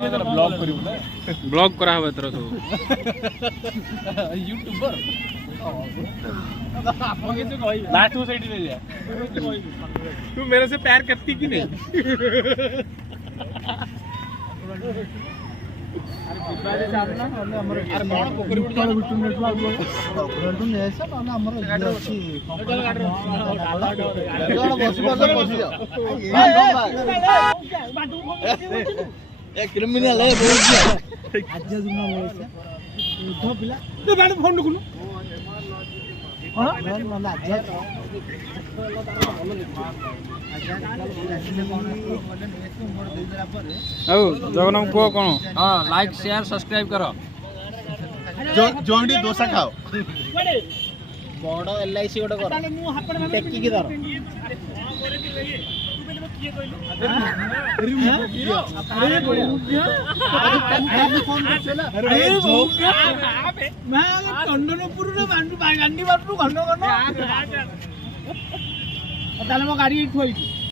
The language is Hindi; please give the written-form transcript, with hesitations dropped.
ब्लॉग करू ना ब्लॉग करा हवे तोर सब यूट्यूबर लास्ट को साइड ले जा तू मेरे से प्यार करती कि नहीं अरे कौन पोखरी उड़ जाने बिटू नेट तो ले ऐसा ना हमर अछि बस बस जा ए क्रिमिनल है बोल दिया आज जुना होइसे उठो पिला तो बैठ फोन नुकुनु हां ना आज जगन को कौन हाँ लाइक शेयर सब्सक्राइब करो जोंडी दोसा खाओ बड़ एलआईसी गोटे कर टेकी की धर गाड़ी